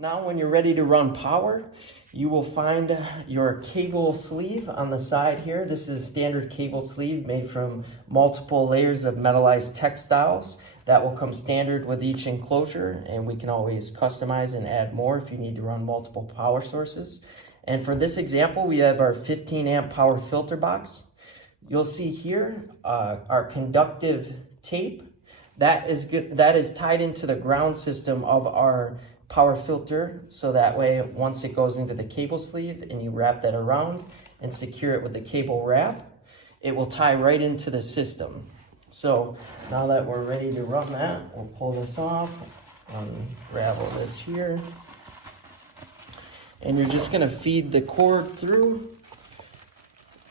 Now when you're ready to run power, you will find your cable sleeve on the side here. This is a standard cable sleeve made from multiple layers of metallized textiles. That will come standard with each enclosure, and we can always customize and add more if you need to run multiple power sources. And for this example, we have our 15 amp power filter box. You'll see here our conductive tape. That is tied into the ground system of our power filter, so that way once it goes into the cable sleeve and you wrap that around and secure it with the cable wrap, it will tie right into the system. So now that we're ready to run that, we'll pull this off, unravel this here, and you're just going to feed the cord through.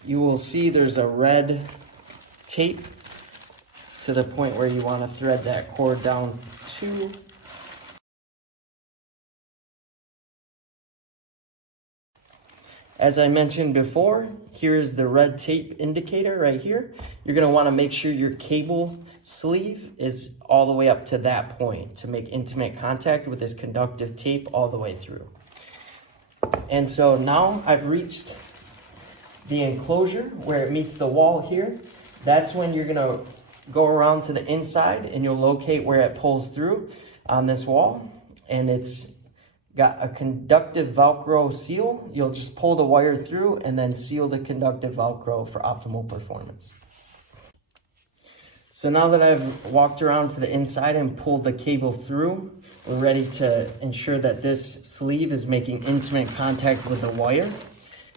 You will see there's a red tape to the point where you want to thread that cord down to. As I mentioned before, here is the red tape indicator right here. You're going to want to make sure your cable sleeve is all the way up to that point to make intimate contact with this conductive tape all the way through. And so now I've reached the enclosure where it meets the wall here. That's when you're going to go around to the inside and you'll locate where it pulls through on this wall. And it's got a conductive Velcro seal. You'll just pull the wire through and then seal the conductive Velcro for optimal performance. So now that I've walked around to the inside and pulled the cable through, we're ready to ensure that this sleeve is making intimate contact with the wire.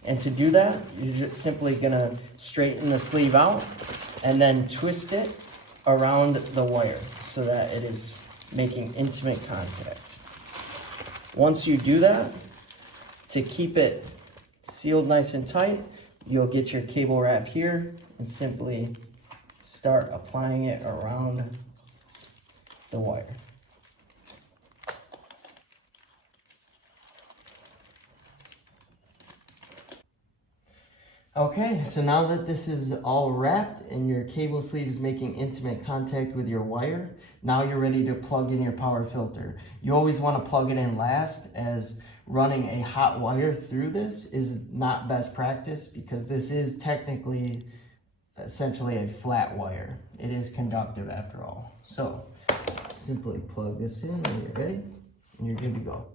And to do that, you're just simply gonna straighten the sleeve out and then twist it around the wire so that it is making intimate contact. Once you do that, to keep it sealed nice and tight, you'll get your cable wrap here and simply start applying it around the wire. Okay, so now that this is all wrapped and your cable sleeve is making intimate contact with your wire, now you're ready to plug in your power filter. You always want to plug it in last, as running a hot wire through this is not best practice because this is technically essentially a flat wire. It is conductive after all. So simply plug this in when you're ready and you're good to go.